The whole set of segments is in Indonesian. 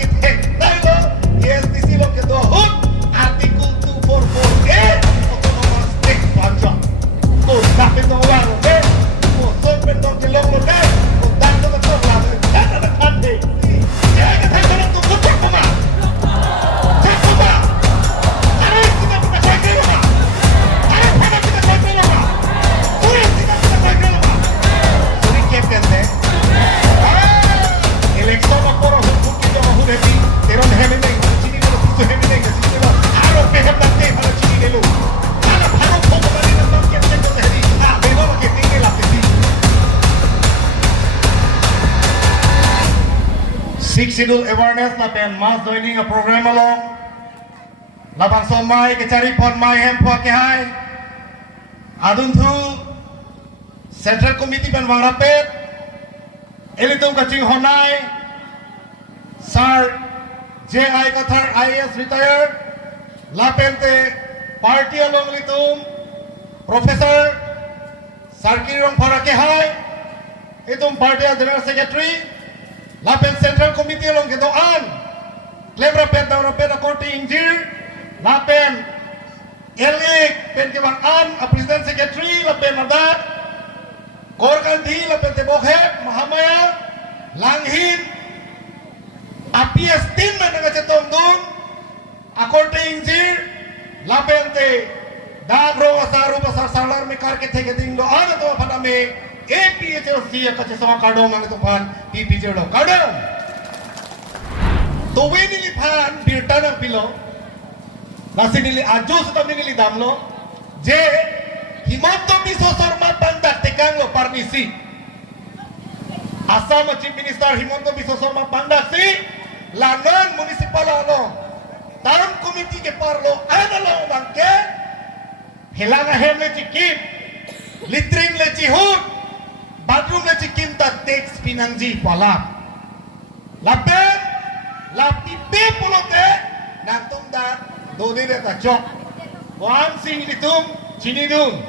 arquitect Nailo, ESTC lo que dohut, artikel 244A, Autonomous State Panjang. Kung bakit ng waro, kung sopin ng kilong lo, kung dito na ito, kaya na kante. Kaya ka tayo na tumutok mo ma. Check mo ma. Aray, sila kita kaya kayo ma. Aray, para kita kaya kayo ma. Suri, sila kita kaya kayo ma. Suri, kaya eleksyon ako rin kung hindi ako huneti pero naheminay sini nilo piso heminay kasi nilo araw peham natin para sini nilo harap ko kumali ng mga kaya ko na heri pero makitingin lang kasi 6 Sidul awareness na pen mass joining a program along labang somay kecari pon may hempo kehay adun thu Central Committee pen wang rapet Elitum kacing honai Sar J.I. Kathar IAS retired Lapente Party along litum Professor Sarkirong Parakehai Itum Party General Secretary Lapen Central Committee along Kedoan Klem Rapet daw Rapet Akorte Injir Lapen Elik Pen Kebang-an President Secretary Lapen Madat Korkanti Lapen Tebokhep Mahamaya Langhin Apias tin man nagacetong dun Akorte Injir Lapente Dagro Asaru Basar Salar Mekar Keteke Dinglo Ano to Padame APHLC Kacesong Kardong Ang itupan PPJ lo Kardong Tuwi nilipan Birta ng pilo Nasi nili Ajus Ito nili Damlo J Himonto Bisosorma Pandak Tekang lo Parnisi Asam Chief Minister Himonto Bisosorma Pandak si Lanon Municipal ano Tarum Committee ke Parlo Ano lo bangke Hilanga hem le chikim Litrim le chihut Bathroom le chikim Ta teks pinangji palap Lapen Lapipe pulote Nantung da Dodi le ta chok Wan sing litum Chinidung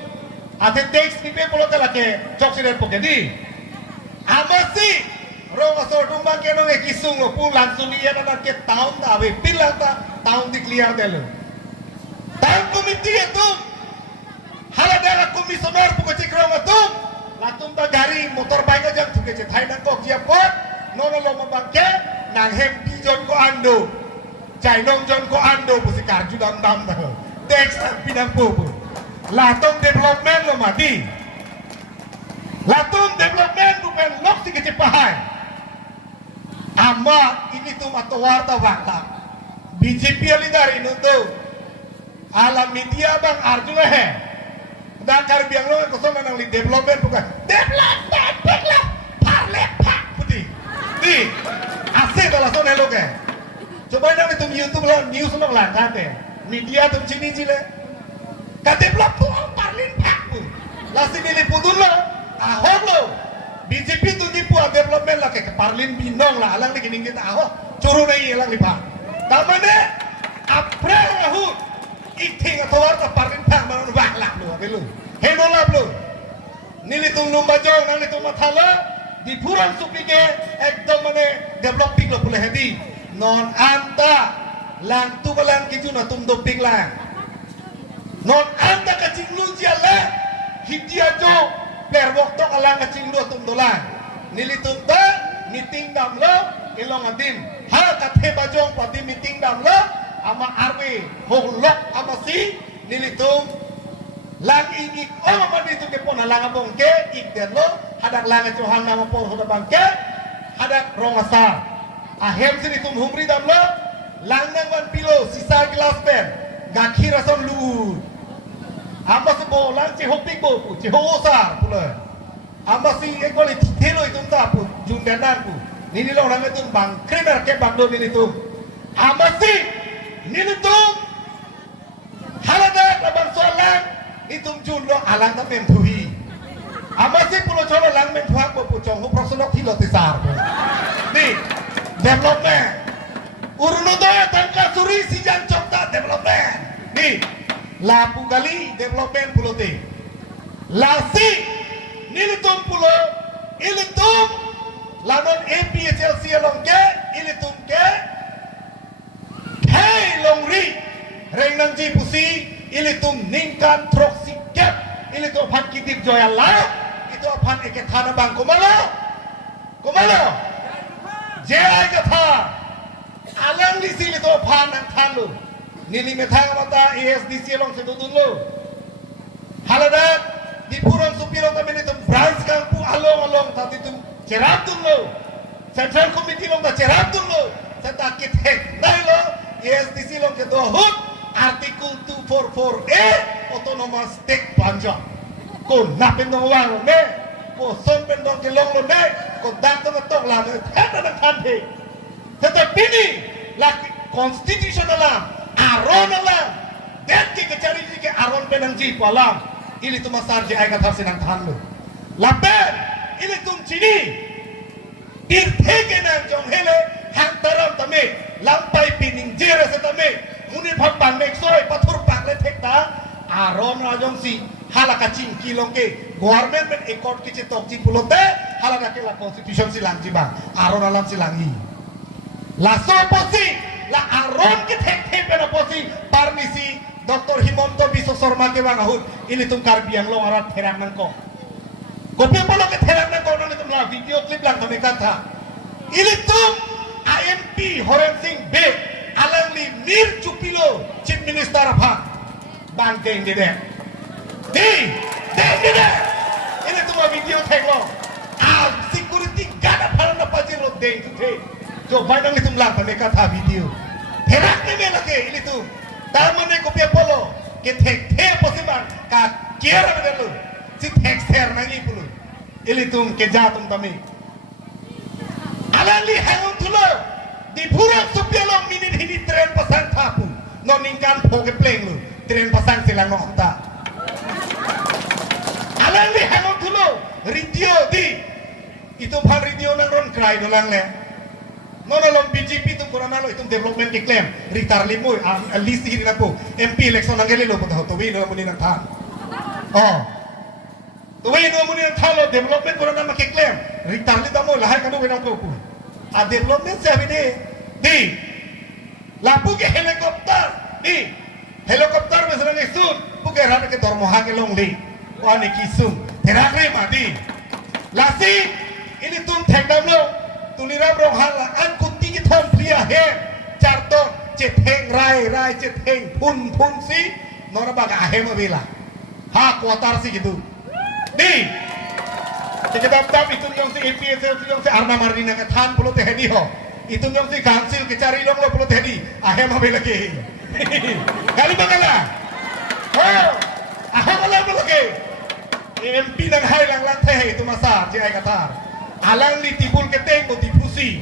Ate teks pipe pulote lake Chok siren pokedi Amasi Rong asor tumbang keno kisung lo pun langsung lihat ada ke tahun dah we pilang ta tahun di clear delu tahun komiti itu haladara komisioner pukul cikrong itu latung ta gari motor bike aja tuke ce thai nang kok siap kot nono lo mabangke nang hem pijon ko ando cai nong jon ko ando pusi karju dam dam ta dex pinang pupu latung development lo mati latung development bukan lok si kece pahai Ama ini tuh mata warta wakta BJP alidari nuntu alam media bang Arjuna he dakar biang lo kosong nang li development bukan development lah parle pak putih di asik dalam zona lo ke coba nang itu YouTube lo news lo langkate media tuh sini cile ka develop tuh parlin pak pun lasi nilipudun lo ahok lo BJP tu di puan development lah ke Parlin Binong lah alang lagi ninggit aho curu nai alang lipa tamane apre rahu iting atau warta Parlin Pang manon wak lah lu abelu henola lu nilitung lumbajong nang litung mathala di puran supike ekdom mane developing lo boleh hedi non anta lang tu kalang kiju na tum doping lang non anta kacing lu jala hidia jo per waktu alang kacing lu tum dolang nilitung ta meeting dam lo ilong adim ha kathe bajong pati meeting dam lo ama arwe holok ama si nilitung lang ingik ama dito ke pon lang abong ke ikder lo hadak lang chuhang nama por hoda bangke hadak rongasar ahem sini tum humri dam lo lang nang wan pilo sisa gelas pen gakhi rason luur amba se bolang ci hopik bo pu ci hosar pula amba si ekoli thelo itum ta pu jundanan pu nini lo nang itum bang kremer ke bang do nini tum amba si nini tum halada labang solang itum jun lo alang ta mem tuhi amba si pulo cholo lang mem thuak bo pu chong hu prosolok thilo tisar ni development urunodoya tangka suri sijan chokta development ni Lapu gali development pulo te. Lasi nilitum pulo ilitum lanon APHLC along ke ilitum ke menangji pusi ilitum ningkan troksi gap ilitum pan kitip joya la itu pan eke thana bang kumalo jai katha alang lisi itu pan nang thalu nili methang mata ESDC long se dudun lo haladat di puron supiro kami itu branch kampu along tadi itu cerap dulu central committee long ta cerap dulu saya kitek nai lo ESDC long ke dohut artikel 244A autonomous state panja ko napin dong wang lo ne ko son pen dong kelong lo ne ko dak dong tok la ne thana na khante tetapi ni la constitutional aron alam dan kecari ke aron penang ji palam ili tu masar je ai kata senang tahan lo lapen ili tum cini irthe ke nang jong hele hang taram tame lampai pining jere se tame muni bhampan mek soi pathur pak le thekta aron rajong si halaka ching kilong ke government men ekor ki tok ji pulote halaka ke la constitution silang ji bang aron alam silangi la so posi la aron ke thek pena posi parmisi Dr. Himonto Biswa Sarma ke bang ahut ini tum karbiang lo arat terang nang ko kopi polo ke terang nang ko nang tum la video clip lang kami kata ini tum IMP Horen Singh B alang li Mir Chupilo Chief Minister apa bang deng de ini tum video thek lo security gada phalan na pajir lo deng tu the jo badang li tum lang kami kata video terang ni lagi ini tum Tamane kopi polo ke thek posiban ka kera bedelu si thek ser nangi pulu ilitum ke jatum tami alali hangun tulo di pura supialo minit hini tren pasang thapu no ningkan phoke pleng lu tren pasang silang no hota alali hangun tulo radio di itu bhan radio nang ron cry dolang le nono lom BJP tu kurang lo itu development klaim ritar limo list ini napo MP election nanggeli lo pada tu wino muni nang than tu wino muni nang than lo development kurang nama klaim ritar li tamo lahai kanu wino ko development se abine di lapu ke helikopter di helikopter mesra ngi sun buke ran ke dormoha ke long li wani kisum terakre madi lasi ini tum thekdam lo tuliram rong hala an kuti ki thom pria he charton cetheng rai cetheng pun si nora baga ahe mabila ha kuatar si gitu di kita dap itu yang si EPS itu yang si arma marina ke than pulo te hedi ho itu yang si kansil ke cari long lo pulo te hedi ahe mabila ke kali bangala ahe mabila ke MP nang hai lang te itu masa ji ai katar alang li tibul keteng mo tipusi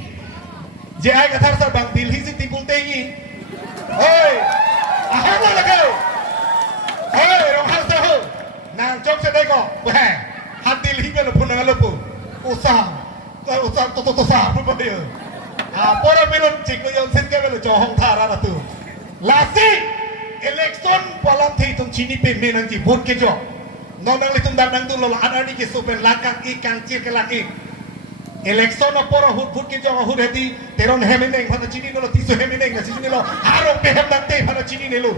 je ai kathar sa bang dilhi si tibul tengi oi ahama lagay oi rong hal sa ho nang chok se dai ko he hat dilhi me lo pun nang lo pu usa to sa pu ba ye pora meron chik no yon sin ke lo jo hong thara ra tu lasi election palam thi tum chini pe me nang ji vote ke jo no nang li tum dang tu lo anani ke super lakang ikang chir ke laki election pora hut ki jong hut heti teron hemeneng phana chini no tiso hemeneng na chini lo haro pehem nante phana chini nelu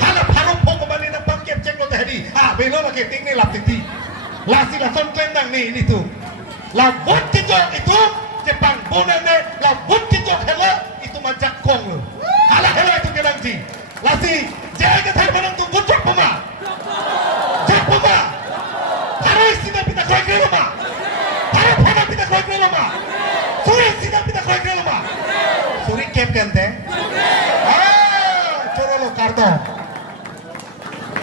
hala phano phok mani na pak kep chek lo hedi belo la ke ting ne lap ti lasi la son klen nang ni tu la hut ki jong itu jepang bonane la hut ki jong hela itu majak kong lo hala hela itu kenang ji lasi jai ke thar manang tu bujuk puma haro sina pita koi kre ma kita koi kre lama suri sida kita koi kre lama suri kep kante choro lo kardo